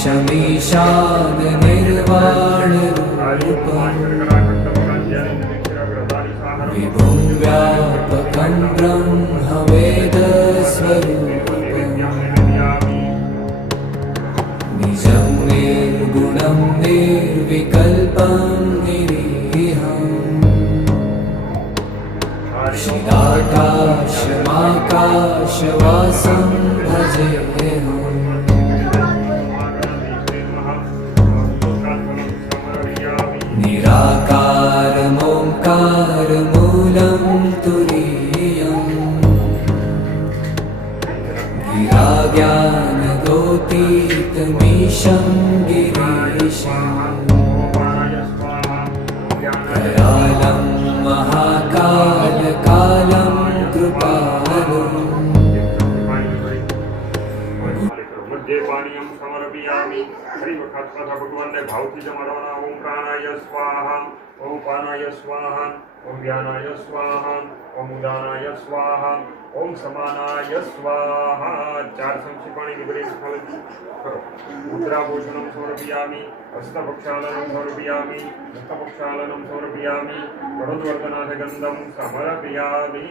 शमीशान निर्वाण रूपम् विभुं व्यापकं ब्रह्मवेदस्वरूपम् निजं निर्गुणं निर्विकल्पं निरीहम् चिदाकाशमाकाशवासं भजेऽहम् निराकारमोङ्कारमूलं तुरीयम् गिराज्ञानगोतीतमीशं गिरीशम् दयालं महाकालकालं कृपालुम् पानीयं समर्पयामि। हरि वखत तथा भगवान ने भावથી જમાડવાના। ઓમ પ્રાણાય સ્વાહા, ઓમ પાનાય સ્વાહા, ઓમ વ્યાનાય સ્વાહા, ઓમ ઉદાનાય સ્વાહા, ઓમ સમાનાય સ્વાહા। 4 ચમચી પાણી વિતરિત કરો। મુદ્રાભૂષણમ સમર્પયામિ, હસ્તપક્ષાલનમ સમર્પયામિ, હસ્તપક્ષાલનમ સમર્પયામિ, ગણોદ્વર્ધનાથ ગંધમ સમર્પયામિ।